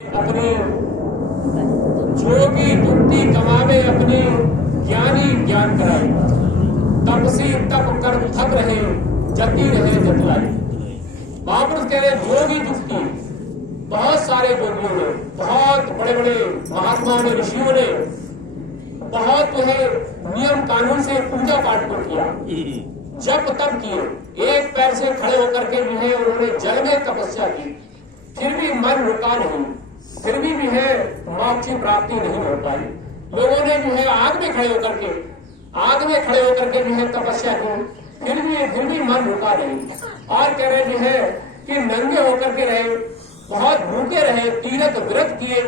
अपनी जोगी युक्ति कमावे अपनी ज्ञानी ज्ञान कराई, तपसी तप कर थक रहे जति रहे जतलाई। महापुरुष कह रहे जोगी युक्ति, बहुत सारे योगियों ने, बहुत बड़े बड़े महात्माओं ने, ऋषियों ने बहुत जो है नियम कानून से पूजा पाठ को किया, जप तप किए, एक पैर से खड़े होकर के भी है उन्होंने जल में तपस्या की, फिर भी मन रुका नहीं, फिर भी है मोक्ष की प्राप्ति नहीं हो पाई। लोगों ने जो है आग में खड़े होकर के भी है तपस्या की, फिर भी मन रुका नहीं। और कह रहे भी है कि नंगे होकर के रहे, बहुत भूखे रहे, तीरथ व्रत किए,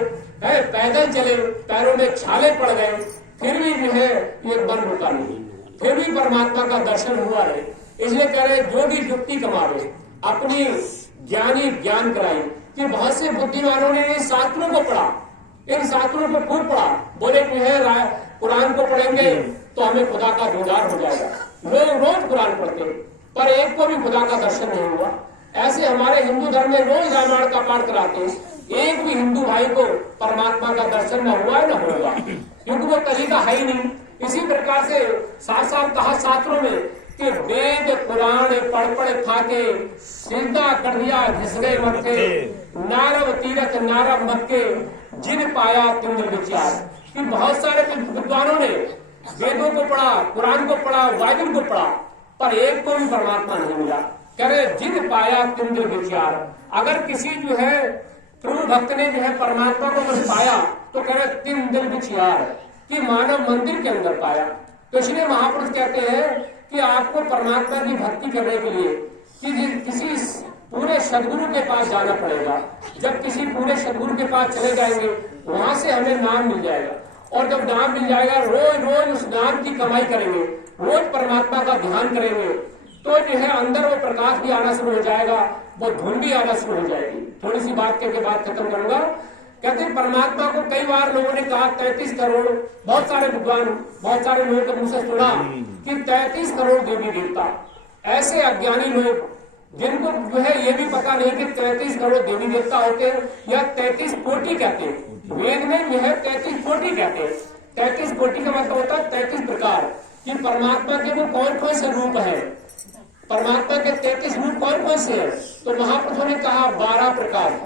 है पैदल चले, पैरों में छाले पड़ गए, फिर भी जो है ये मन रुका नहीं, फिर भी परमात्मा का दर्शन हुआ है। इसलिए कह रहे जो भी युक्ति कमावे अपनी ज्ञानी ज्ञान कराई। कि बहुत से बुद्धिमानों ने इन शास्त्रों को पढ़ा, इन शास्त्रों को खूब पढ़ा, बोले कि है कुरान को पढ़ेंगे तो हमें खुदा का दीदार हो जाएगा। लोग रोज कुरान पढ़ते पर एक को भी खुदा का दर्शन नहीं हुआ। ऐसे हमारे हिंदू धर्म में रोज रामायण का पाठ कराते, एक भी हिंदू भाई को परमात्मा का दर्शन न हुआ न होगा, क्योंकि वो तरीका है ही नहीं। इसी प्रकार से साथ साथ कहा शास्त्रों में कि वेद पुराण पढ़ खा के सिद्धा कर दिया घिस गए मत्थे, नारव तीरथ नारव मक्के जिन पाया तुम विचार। कि बहुत सारे विद्वानों ने वेदों को पढ़ा, कुरान को पढ़ा, बाइबल को पढ़ा, पर एक को भी परमात्मा नहीं मिला। कह रहे जिन पाया तुम विचार। अगर किसी जो है प्रभु भक्त ने जो है परमात्मा को अगर पाया तो कह रहे तीन दिल विचार कि मानव मंदिर के अंदर पाया। तो इसलिए महापुरुष कहते हैं कि आपको परमात्मा की भक्ति करने के लिए कि किसी पूरे सदगुरु के पास जाना पड़ेगा। जब किसी पूरे सदगुरु के पास चले जाएंगे वहां से हमें नाम मिल जाएगा, और जब नाम मिल जाएगा रोज रोज उस नाम की कमाई करेंगे, रोज परमात्मा का ध्यान करेंगे, तो जो है अंदर वो प्रकाश भी आना शुरू हो जाएगा, वो धुन भी आना शुरू हो जाएगी। थोड़ी सी बात करके बात खत्म करूंगा। कहते हैं परमात्मा को कई बार लोगों ने कहा 33 करोड़, बहुत सारे विद्वान, बहुत सारे लोगों के मुंह से सुना कि 33 करोड़ देवी देवता। ऐसे अज्ञानी लोग जिनको जो है ये भी पता नहीं कि 33 करोड़ देवी देवता होते हैं या 33 कोटि कहते हैं। वेद में जो है 33 कोटि कहते हैं। 33 कोटि का मतलब होता है 33 प्रकार कि परमात्मा के वो कौन कौन से रूप है, परमात्मा के 33 रूप कौन कौन से है। तो महापुरुषों ने कहा 12 प्रकार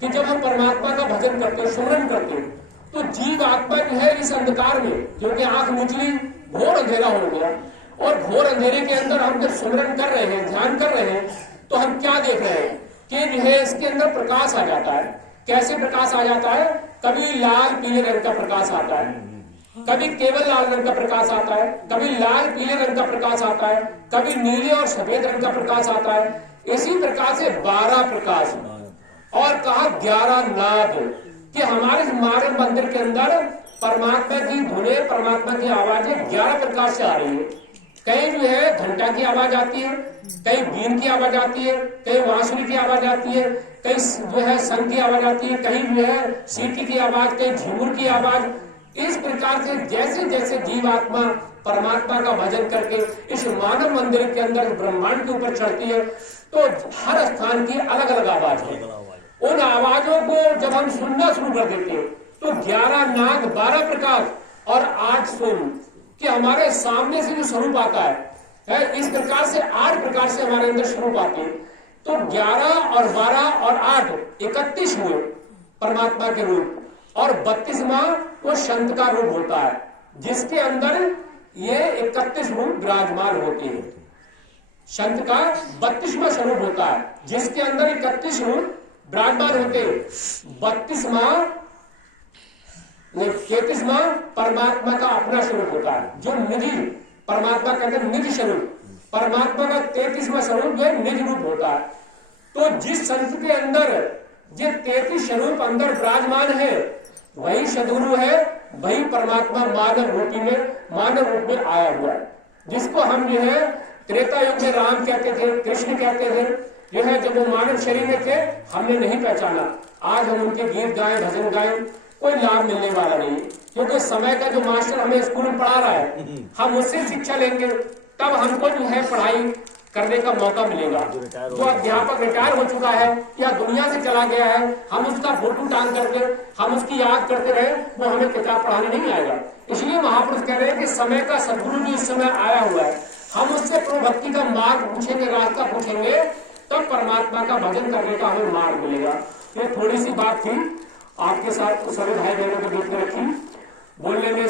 कि जब हम परमात्मा का भजन करते हैं, सुमरन करते हैं, तो जीव आत्मा जो है इस अंधकार में, क्योंकि आंख निचली घोर अंधेरा हो गया, और घोर अंधेरे के अंदर हम जब सुमरन कर रहे हैं, ध्यान कर रहे हैं, तो हम क्या देख रहे हैं कि जो है इसके अंदर प्रकाश आ जाता है। कैसे प्रकाश आ जाता है? कभी लाल पीले रंग का प्रकाश आता है, कभी केवल लाल रंग का प्रकाश आता है, कभी लाल पीले रंग का प्रकाश आता है, कभी नीले और सफेद रंग का प्रकाश आता है। इसी प्रकार से 12 प्रकाश और कहा 11 नाद कि हमारे मानव मंदिर के अंदर परमात्मा की धुनें, परमात्मा की आवाजें 11 प्रकार से आ रही है। कहीं जो है घंटा की आवाज आती है, कहीं बीन की आवाज आती है, कहीं बांसुरी की आवाज आती है, कहीं जो है शंख की आवाज आती है, कहीं जो है सीटी की आवाज, कहीं झूमर की आवाज। इस प्रकार से जैसे जैसे जीवात्मा परमात्मा का भजन करके इस मानव मंदिर के अंदर ब्रह्मांड के ऊपर चढ़ती है, तो हर स्थान की अलग अलग आवाज है। उन आवाजों को जब हम सुनना शुरू कर देते हैं तो 11 नाद, 12 प्रकाश और 8 सुर कि हमारे सामने से जो स्वरूप आता है, इस प्रकार से 8 प्रकार से हमारे अंदर स्वरूप आते हैं। तो 11 और 12 और 8 31 हुए परमात्मा के रूप, और 32वां वो संत का रूप होता है, जिसके अंदर ये 31 रूप विराजमान होते हैं। संत का 32वां स्वरूप होता है, जिसके अंदर 31 रूप विराजमान होते। 32वां 33वां परमात्मा का अपना स्वरूप होता है, जो निधि परमात्मा कहते हैं, निज स्वरूप। परमात्मा का 33वां स्वरूप जो है निज रूप होता है। तो जिस संत के अंदर जो 33 स्वरूप अंदर विराजमान है, वही सदगुरु है, वही परमात्मा मानव रूपी में, मानव रूप में आया हुआ है, जिसको हम जो है त्रेता युग में राम कहते थे, कृष्ण कहते थे। जो है जब वो मानव शरीर में थे हमने नहीं पहचाना। आज हम उनके गीत गाएं, भजन गाएं, कोई लाभ मिलने वाला नहीं, क्योंकि समय का जो मास्टर हमें स्कूल में पढ़ा रहा है, हम उससे शिक्षा लेंगे, तब हमको जो है पढ़ाई करने का मौका मिलेगा। जो अध्यापक रिटायर हो चुका है या दुनिया से चला गया है, हम उसका फोटो टांग करके हम उसकी याद करते रहे, वो हमें किताब पढ़ाने नहीं आएगा। इसलिए महापुरुष कह रहे हैं कि समय का सद्गुरु भी इस समय आया हुआ है, हम उससे प्रभु भक्ति का मार्ग पूछेंगे, रास्ता पूछेंगे, तब परमात्मा का भजन करने का हमें मार्ग मिलेगा। ये थोड़ी सी बात थी आपके साथ सभी भाई बहनों के बीच में रखी, बोलने में